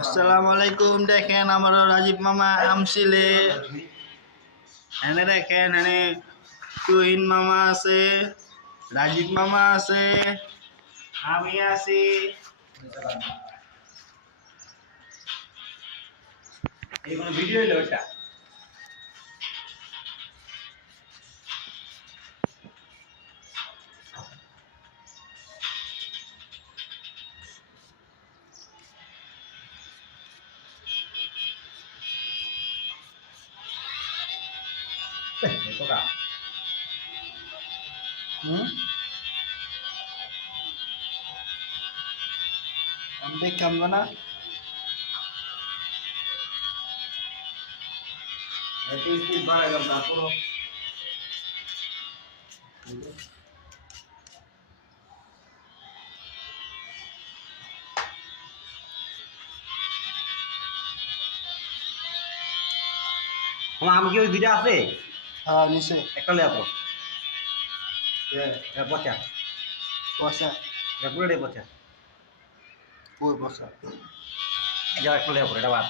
আসসালামুআলাইকুম। দেখেন আমার রাজীব মামা আমছিলে এনে দেখেন এনে তুহিন মামা আছে, রাজীব মামা আছে, আমি আছি। এই কোন ভিডিও হলো এটা? অনেক কামবে না স্পিড বাড়াই গেল তারপরও আমি কি ওই দুইটা আছে? হ্যাঁ নিচে একটা লে আপন পচা পয়সা পুরোটাই পচা ওই পয়সা যা একটা লে আপন এটা বাদ